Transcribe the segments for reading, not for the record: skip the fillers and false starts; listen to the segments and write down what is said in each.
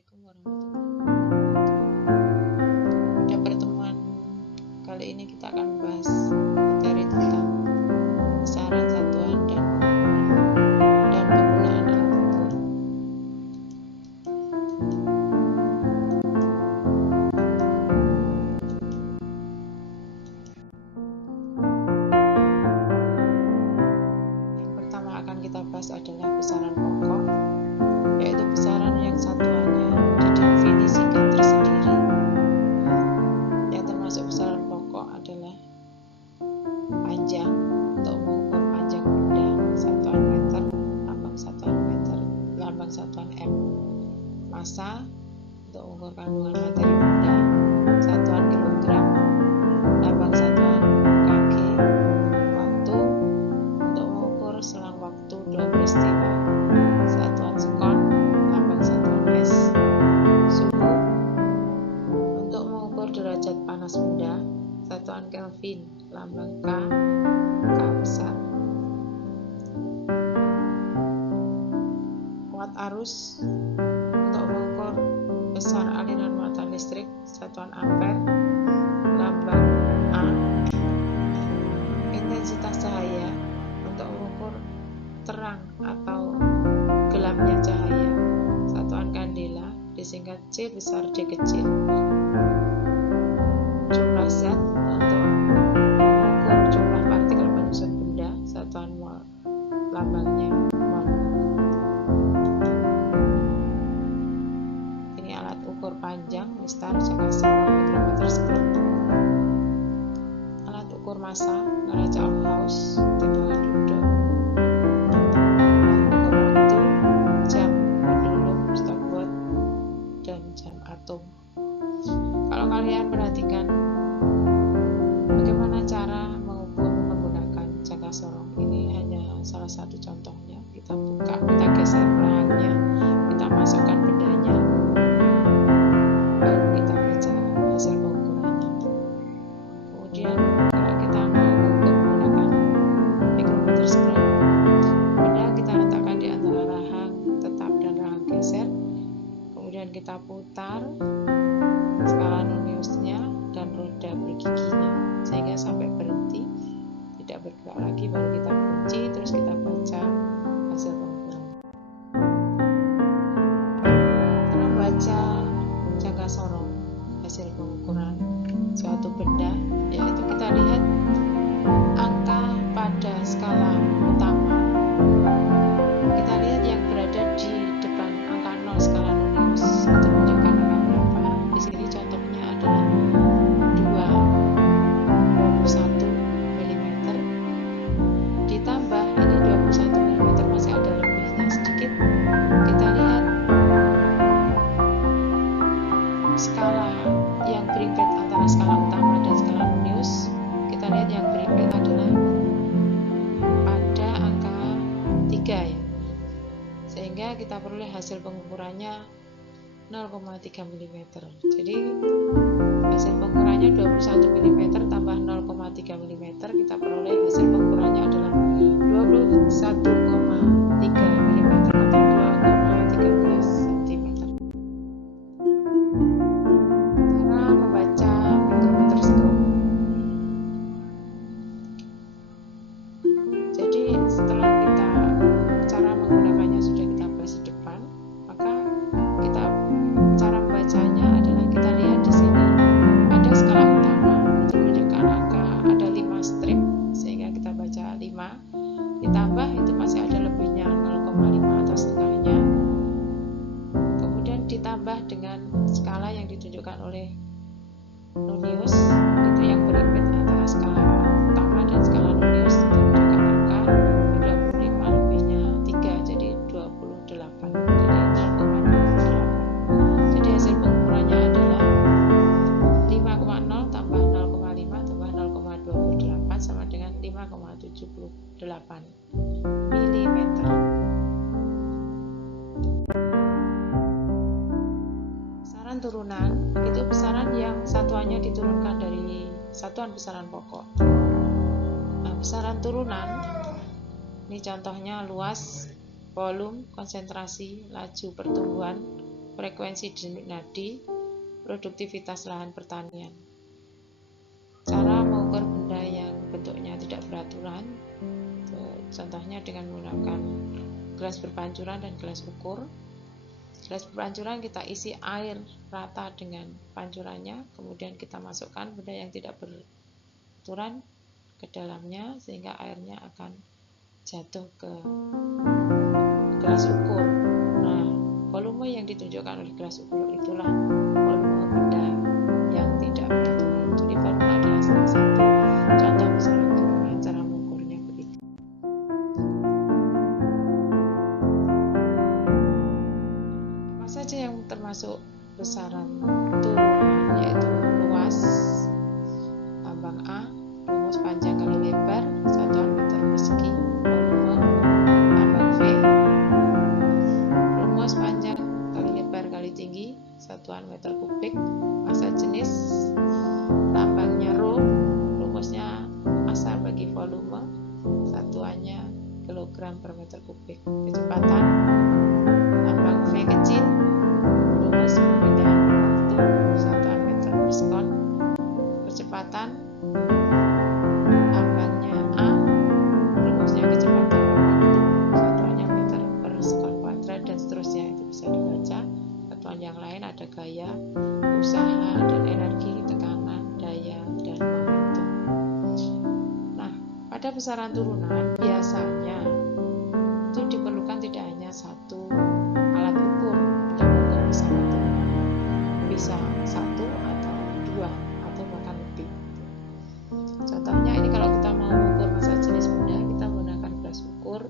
Assalamualaikum warahmatullahi wabarakatuh. Pada pertemuan kali ini kita akan membahas materi tentang besaran satuan dan penggunaan alat ukur. Yang pertama akan kita bahas adalah besaran pokok, yaitu besaran yang satuannya didefinisikan tersendiri. Yang termasuk besaran pokok adalah panjang untuk mengukur panjang benda, satuan meter, lambang satuan M. Massa untuk mengukur kandungan materi benda, satuan kilogram, lambang satuan kg. Waktu untuk mengukur selang waktu dua peristiwa, satuan sekon, lambang satuan S. Suhu untuk mengukur derajat panas benda, satuan Kelvin, lambang K besar. Watt arus untuk mengukur besar aliran muatan listrik, satuan ampere, lambang A. Intensitas cahaya untuk mengukur terang atau gelapnya cahaya, satuan kandela, disingkat C besar D kecil. Jumlah zat untuk mengukur jumlah partikel penyusun benda, satuan mol, lambangnya mol. Ini alat ukur panjang, mistar, Jakasoro, mikrometer skrup. Alat ukur massa, neraca Ohlhaus, timbangan duduk. Alat ukur waktu, jam, pendulum, stopwatch, dan jam atom. Kalau kalian perhatikan bagaimana cara mengukur menggunakan Jakasoro, ini hanya salah satu contohnya. Kita buka, kita geser belakangnya, kita masukkan bendanya, baru kita baca hasil pengukurannya. Kemudian kalau kita mau mengukur menggunakan mikrometer skrup, benda kita letakkan di antara rahang tetap dan rahang geser, kemudian kita putar skala noniusnya dan roda bergiginya sehingga sampai berhenti, tidak bergerak lagi, baru kita kunci, terus kita baca hasil pengukuran. Cara membaca Jakasoro hasil pengukuran suatu benda, yaitu kita lihat angka pada skala utama. Kita lihat yang berada di depan angka 0 skala nonius itu menunjukkan angka berapa. Di sini contohnya adalah 21 mm. Ditambah ini 21 mm masih ada lebihnya sedikit. Kita lihat skala yang berimpit antara skala utama dan skala nonius. Kita lihat yang berimpit adalah pada angka 3 ya. Sehingga kita peroleh hasil pengukurannya 0,3 mm. Jadi hasil pengukurannya 21 mm tambah 0,3 mm, kita peroleh hasil pengukurannya adalah 21,3 mm atau 2,13 cm. Cara membaca mikrometer skrup. Jadi setelah kita cara menggunakannya sudah kita bahas di depan, maka kita cara membacanya adalah kita lihat di sini ada skala utama itu menunjukkan angka, ada 5 strip sehingga kita baca 5, ditambah itu masih ada lebihnya 0,5 atau setengahnya, kemudian ditambah dengan skala yang ditunjukkan oleh nonius itu yang berimpit antara skala utama dan skala nonius itu menunjukkan angka 25 lebihnya 3 jadi 28, jadi 0,28. Jadi hasil pengukurannya adalah 5,0 tambah 0,5 tambah 0,28 sama dengan 5,78 mm. Besaran turunan itu besaran yang satuannya diturunkan dari satuan besaran pokok. Nah, besaran turunan ini contohnya luas, volume, konsentrasi, laju pertumbuhan, frekuensi denyut nadi, produktivitas lahan pertanian. Cara mengukur benda yang bentuknya tidak beraturan, contohnya dengan menggunakan gelas berpancuran dan gelas ukur. Gelas berpancuran kita isi air rata dengan pancurannya, kemudian kita masukkan benda yang tidak beraturan ke dalamnya sehingga airnya akan jatuh ke gelas ukur. Nah, volume yang ditunjukkan oleh gelas ukur itulah volume benda yang tidak beraturan. Jadi volume adalah salah satu contoh besaran turunan, cara mengukurnya begitu. Apa saja yang termasuk besaran turunan, yaitu luas, lambang A, rumus panjang kali lebar, satuan meter persegi, volume, lambang V, rumus panjang kali lebar kali tinggi, satuan meter kubik, massa jenis, lambangnya rho, rumusnya massa bagi volume, satuannya kilogram per meter kubik, kecepatan, lambang V kecil, rumus perpindahan waktu, satuan meter per sekon, kecepatan, lambangnya A, rumusnya kecepatan per waktu, satuannya meter per sekon kuadrat, dan seterusnya. Itu bisa dibaca. Satuan yang lain ada gaya, usaha, dan energi, tekanan, daya, dan momentum. Nah, pada besaran turunan biasanya itu diperlukan tidak hanya satu alat ukur untuk mengukur besaran turunan, bisa satu atau dua atau bahkan lebih. Contohnya ini kalau kita mau mengukur massa jenis benda, kita menggunakan gelas ukur,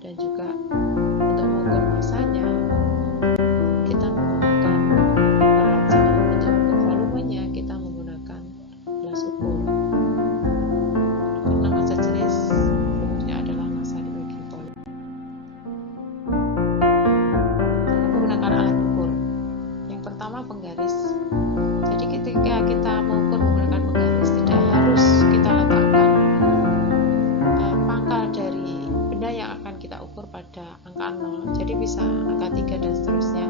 dan juga untuk mengukur massanya kita menggunakan neraca, untuk mengukur volumenya kita menggunakan gelas ukur. Karena massa jenis rumusnya adalah massa dibagi volume. Kita menggunakan alat ukur. Yang pertama penggaris. Jadi ketika kita mengukur menggunakan penggaris, tidak harus kita letakkan pangkal dari benda yang akan kita ukur pada angka 0. Jadi bisa angka 3 dan seterusnya.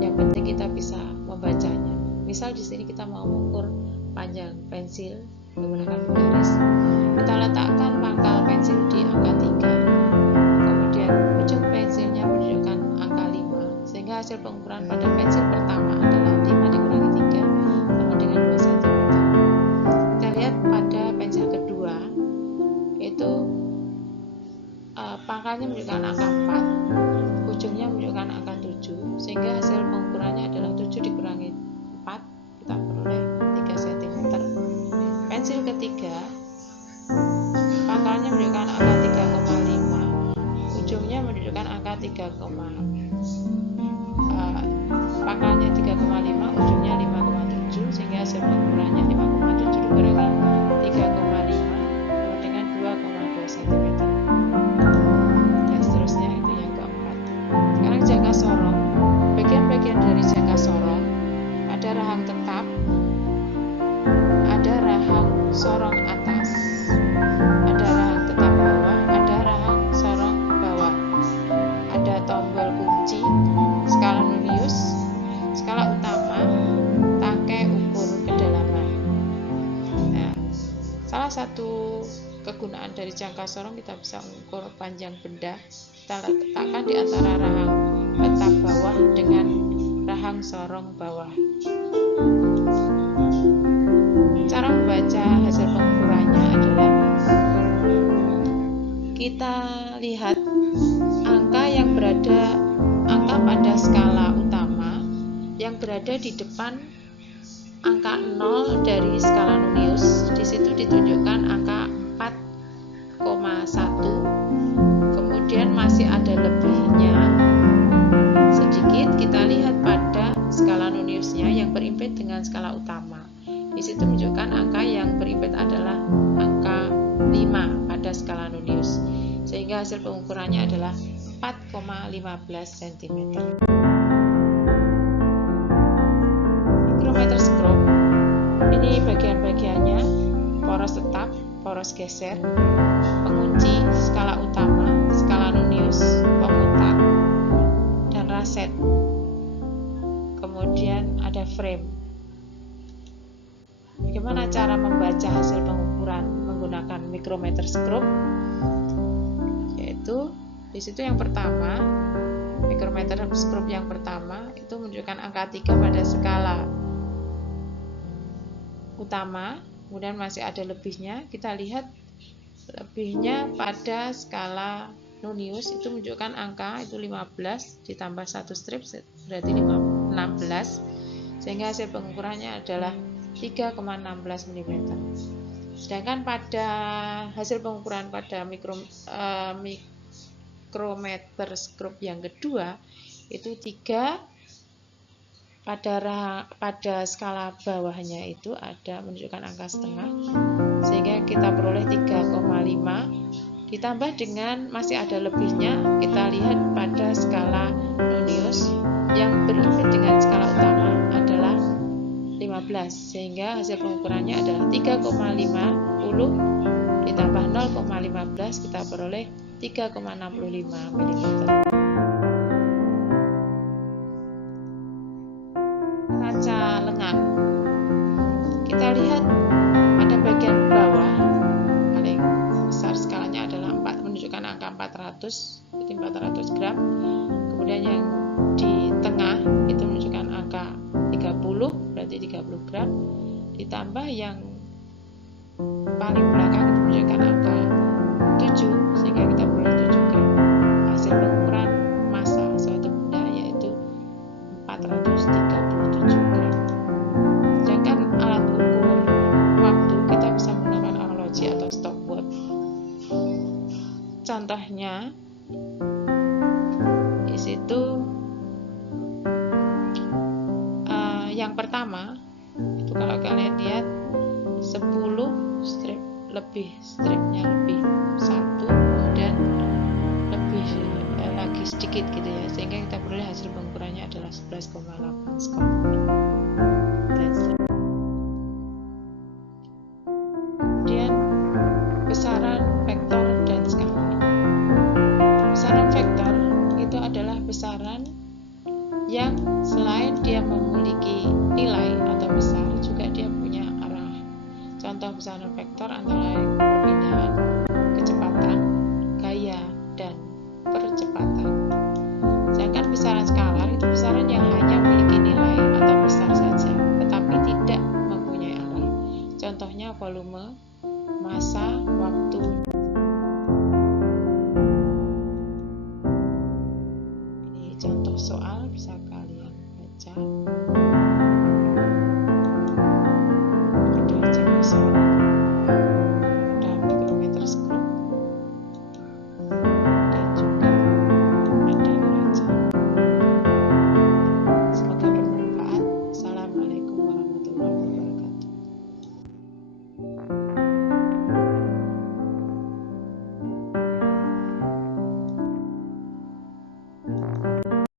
Yang penting kita bisa membacanya. Misal di sini kita mau mengukur panjang pensil menggunakan penggaris. Kita letakkan pangkal pensil di angka 3. Kemudian ujung pensilnya menunjukkan angka 5. Sehingga hasil pengukuran pada pensil pertama adalah 5 dikurangi 3 sama dengan 2 cm. Kita lihat pada pensil kedua itu pangkalnya menunjukkan angka 4, ujungnya menunjukkan angka 7, sehingga hasil pengukurannya adalah 7 dikurangi 4, kita peroleh 3 cm. Pensil ketiga pangkalnya menunjukkan angka 3,5, ujungnya menunjukkan angka 3,5, ujungnya 5,7, sehingga hasil pengukurannya 5,7 dikurangi 3,5 sama dengan 2,2 cm. Dan seterusnya, itu yang keempat. Sekarang jangka sorong. Bagian-bagian dari jangka sorong ada rahang tetap, ada rahang sorong atas, ada rahang tetap bawah, ada rahang sorong bawah, ada tombol kunci, skala Nonius, skala utama, tangkai ukur kedalaman. Nah, salah satu kegunaan dari jangka sorong, kita bisa mengukur panjang benda. Kita letakkan di antara rahang tetap bawah dengan rahang sorong bawah. Cara membaca hasil pengukurannya adalah kita lihat angka pada skala utama yang berada di depan angka 0 dari skala Nonius. Di situ ditunjukkan angka 4,1, kemudian masih ada lebihnya sedikit. Kita lihat pada skala Noniusnya yang berimpit dengan skala utama. Di situ menunjukkan angka yang berimpit adalah angka 5 pada skala Nonius, sehingga hasil pengukurannya adalah 4,15 cm. Mikrometer stroke. Ini bagian-bagiannya: poros tetap, poros geser, pengunci, skala utama, skala Nonius, pemutar, dan raset. frame. Bagaimana cara membaca hasil pengukuran menggunakan micrometer scope? Yaitu di situ yang pertama, micrometer scope yang pertama itu menunjukkan angka 3 pada skala utama, kemudian masih ada lebihnya. Kita lihat lebihnya pada skala Nonius itu menunjukkan angka itu 15 ditambah 1 strip berarti 16, sehingga hasil pengukurannya adalah 3,16 mm. Sedangkan pada hasil pengukuran pada micrometer scope yang kedua itu 3 pada skala bawahnya itu ada menunjukkan angka setengah, sehingga kita peroleh 3,5 ditambah dengan masih ada lebihnya. Kita lihat pada skala Nonius yang berlimit dengan skala utama adalah 15, sehingga hasil pengukurannya adalah 3,50 ditambah 0,15 kita peroleh 3,65 mm. Kaca lengan, kita lihat pada bagian bawah paling besar skalanya adalah 4, menunjukkan angka 400, jadi 400 gram. Kemudian yang di tengah itu menunjukkan angka 30, berarti 30 gram, ditambah yang paling belakang itu menunjukkan angka 7, sehingga kita peroleh 7 gram. Hasil pengukuran massa suatu benda yaitu 437 gram. Sedangkan alat ukur waktu kita bisa menggunakan analogi atau stopwatch. Contohnya di situ yang pertama itu kalau kalian lihat 10 strip lebih, stripnya lebih 1, kemudian lebih lagi sedikit gitu ya, sehingga kita peroleh hasil pengukurannya adalah 11,8 skop. Kemudian besaran vektor dan skala. Besaran vektor itu adalah besaran yang selain dia memiliki nilai atau besar, juga dia punya arah. Contoh besaran vektor antara lain